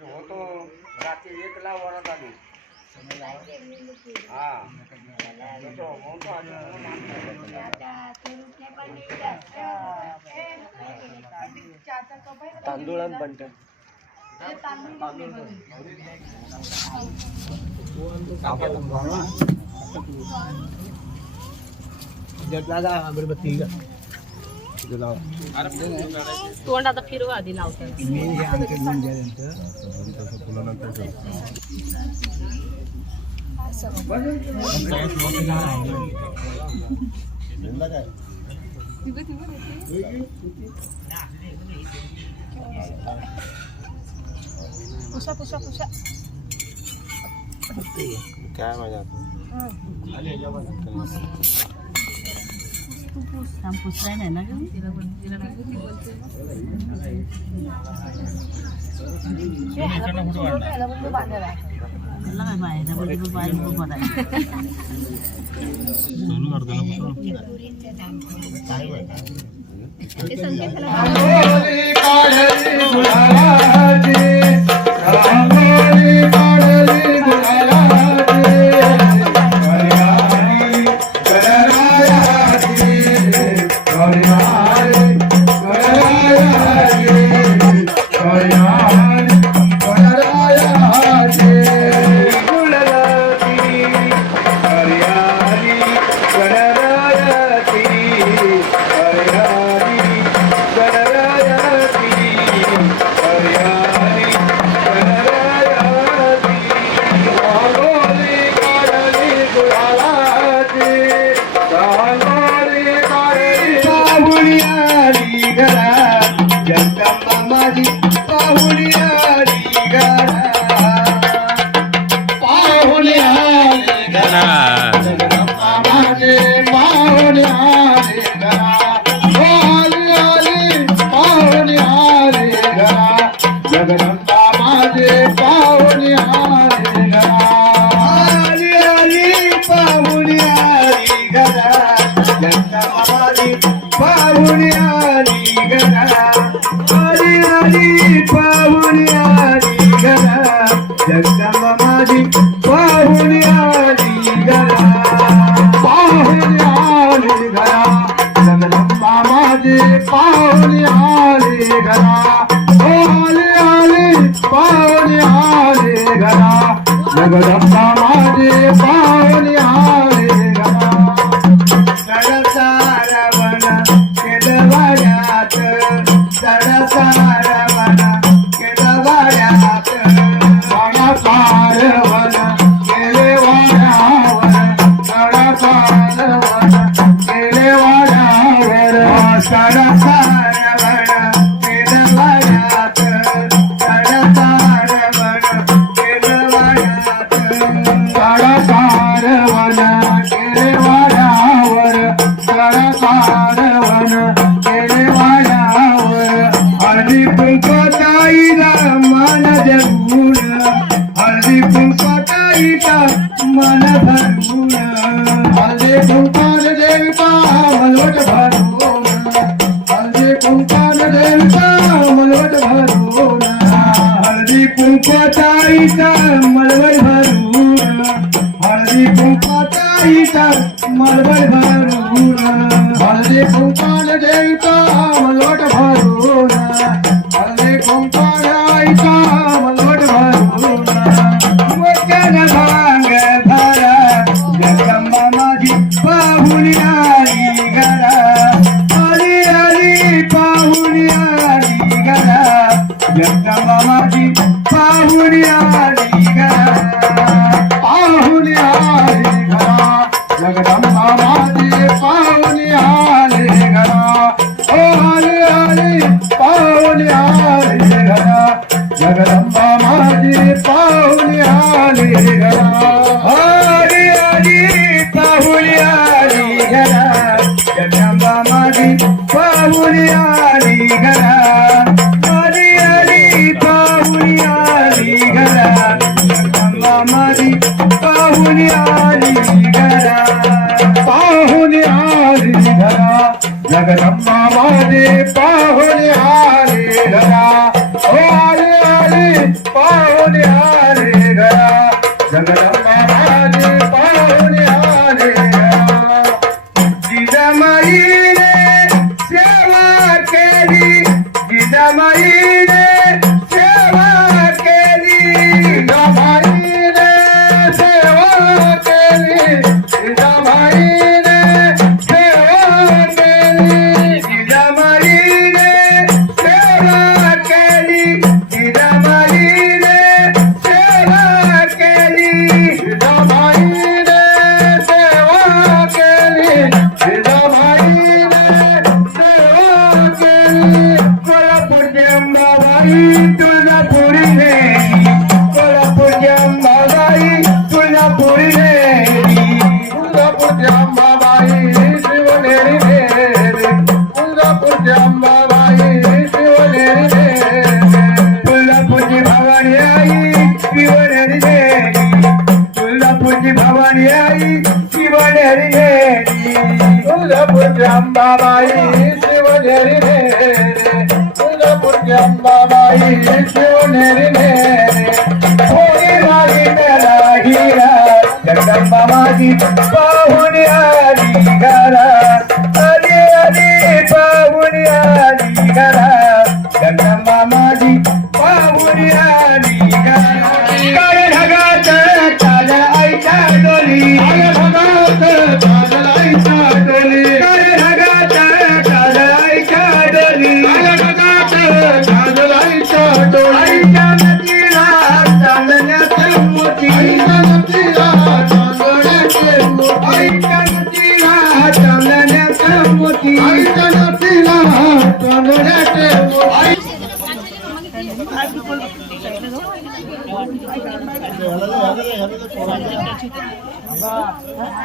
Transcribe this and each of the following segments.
वो तो रात एकला हाँ तो वो तो अगरबत्ती का तोंड तो आता फिरवा आधी लावतो मी हे अंगठे घेऊन घ्या पुसा पुसा पुसा काय मजा हम पूछ रहे हैं ना संकेत Amin. time, I'm Rajiv Bye.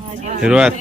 हिरवात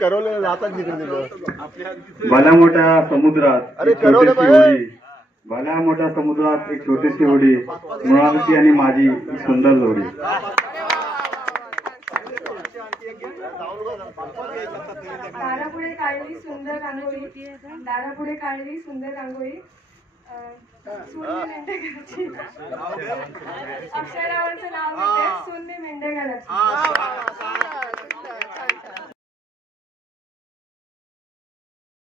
करवलेलं हातात मोठ्या समुद्रात अरे भल्या मोठ्या समुद्रात एक छोटीशी होडी मृणाली आणि माझी सुंदर जोडी काढली सुंदर रांगोळी काढली सुंदर रांगोळी अक्षरावरचं मेंढे